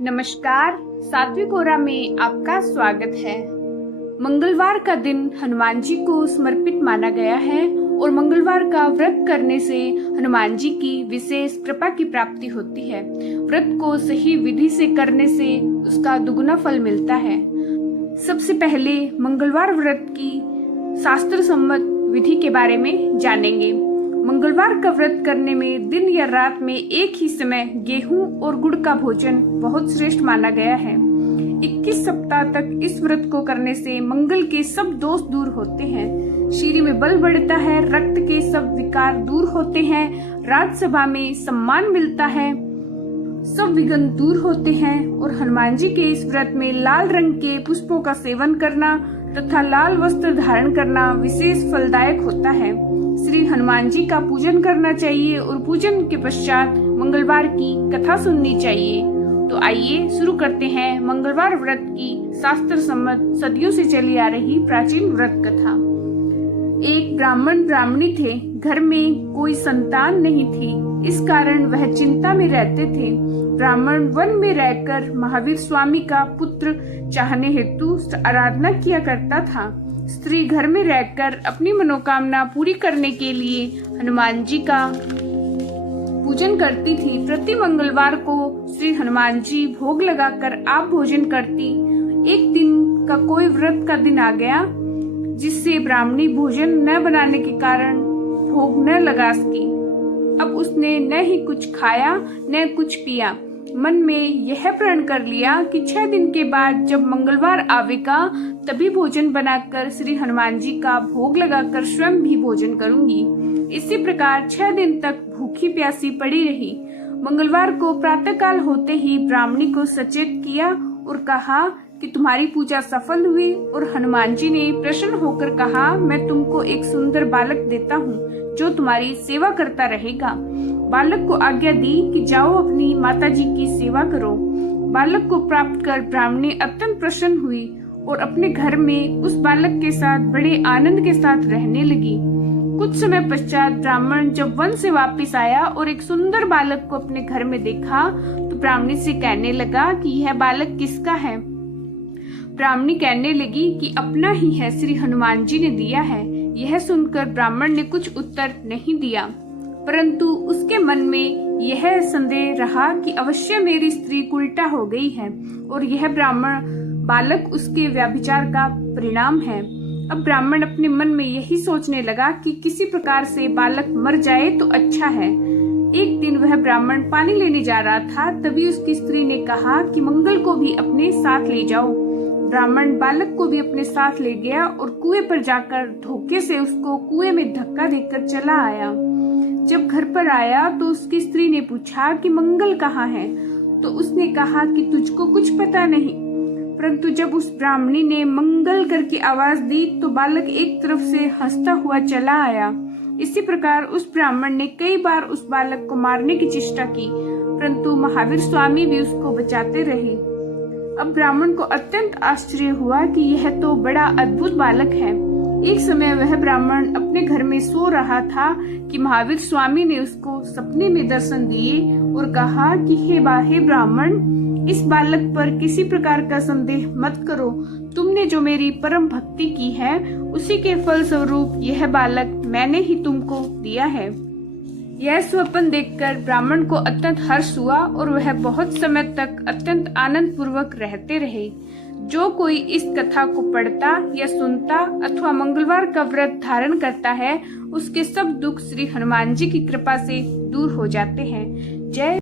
नमस्कार, सात्विक ओरा में आपका स्वागत है। मंगलवार का दिन हनुमान जी को समर्पित माना गया है और मंगलवार का व्रत करने से हनुमान जी की विशेष कृपा की प्राप्ति होती है। व्रत को सही विधि से करने से उसका दुगुना फल मिलता है। सबसे पहले मंगलवार व्रत की शास्त्र सम्मत विधि के बारे में जानेंगे। मंगलवार का व्रत करने में दिन या रात में एक ही समय गेहूं और गुड़ का भोजन बहुत श्रेष्ठ माना गया है। 21 सप्ताह तक इस व्रत को करने से मंगल के सब दोष दूर होते हैं, शरीर में बल बढ़ता है, रक्त के सब विकार दूर होते हैं, राज्यसभा में सम्मान मिलता है, सब विघ्न दूर होते हैं। और हनुमान जी के इस व्रत में लाल रंग के पुष्पों का सेवन करना तथा लाल वस्त्र धारण करना विशेष फलदायक होता है। श्री हनुमान जी का पूजन करना चाहिए और पूजन के पश्चात मंगलवार की कथा सुननी चाहिए। तो आइए शुरू करते हैं मंगलवार व्रत की शास्त्र सम्मत सदियों से चली आ रही प्राचीन व्रत कथा। एक ब्राह्मण ब्राह्मणी थे। घर में कोई संतान नहीं थी, इस कारण वह चिंता में रहते थे। ब्राह्मण वन में रहकर महावीर स्वामी का पुत्र चाहने हेतु आराधना किया करता था। स्त्री घर में रहकर अपनी मनोकामना पूरी करने के लिए हनुमान जी का पूजन करती थी। प्रति मंगलवार को श्री हनुमान जी भोग लगाकर आप भोजन करती। एक दिन का कोई व्रत का दिन आ गया जिससे ब्राह्मणी भोजन न बनाने के कारण भोग न लगा सकी। अब उसने न ही कुछ खाया न कुछ पिया। मन में यह प्रण कर लिया कि 6 दिन के बाद जब मंगलवार आवेगा तभी भोजन बनाकर श्री हनुमान जी का भोग लगाकर स्वयं भी भोजन करूंगी। इसी प्रकार 6 दिन तक भूखी प्यासी पड़ी रही। मंगलवार को प्रातःकाल होते ही ब्राह्मणी को सचेत किया और कहा कि तुम्हारी पूजा सफल हुई। और हनुमान जी ने प्रसन्न होकर कहा, मैं तुमको एक सुंदर बालक देता हूँ जो तुम्हारी सेवा करता रहेगा। बालक को आज्ञा दी कि जाओ अपनी माताजी की सेवा करो। बालक को प्राप्त कर ब्राह्मणी अत्यंत प्रसन्न हुई और अपने घर में उस बालक के साथ बड़े आनंद के साथ रहने लगी। कुछ समय पश्चात ब्राह्मण जब वन से वापस आया और एक सुंदर बालक को अपने घर में देखा तो ब्राह्मणी से कहने लगा कि यह बालक किसका है। ब्राह्मणी कहने लगी कि अपना ही है, श्री हनुमान जी ने दिया है। यह सुनकर ब्राह्मण ने कुछ उत्तर नहीं दिया, परंतु उसके मन में यह संदेह रहा कि अवश्य मेरी स्त्री उल्टा हो गई है और यह ब्राह्मण बालक उसके व्यभिचार का परिणाम है। अब ब्राह्मण अपने मन में यही सोचने लगा कि किसी प्रकार से बालक मर जाए तो अच्छा है। एक दिन वह ब्राह्मण पानी लेने जा रहा था, तभी उसकी स्त्री ने कहा कि मंगल को भी अपने साथ ले जाओ। ब्राह्मण बालक को भी अपने साथ ले गया और कुएं पर जाकर धोखे से उसको कुएं में धक्का देकर चला आया। जब घर पर आया तो उसकी स्त्री ने पूछा कि मंगल कहाँ है, तो उसने कहा कि तुझको कुछ पता नहीं। परंतु जब उस ब्राह्मणी ने मंगल करके आवाज दी तो बालक एक तरफ से हंसता हुआ चला आया। इसी प्रकार उस ब्राह्मण ने कई बार उस बालक को मारने की चेष्टा की, परंतु महावीर स्वामी भी उसको बचाते रहे। अब ब्राह्मण को अत्यंत आश्चर्य हुआ कि यह तो बड़ा अद्भुत बालक है। एक समय वह ब्राह्मण अपने घर में सो रहा था कि महावीर स्वामी ने उसको सपने में दर्शन दिए और कहा कि हे ब्राह्मण, इस बालक पर किसी प्रकार का संदेह मत करो। तुमने जो मेरी परम भक्ति की है उसी के फल स्वरूप यह बालक मैंने ही तुमको दिया है। यह स्वप्न देखकर ब्राह्मण को अत्यंत हर्ष हुआ और वह बहुत समय तक अत्यंत आनंद पूर्वक रहते रहे। जो कोई इस कथा को पढ़ता या सुनता अथवा मंगलवार का व्रत धारण करता है उसके सब दुख श्री हनुमान जी की कृपा से दूर हो जाते हैं। जय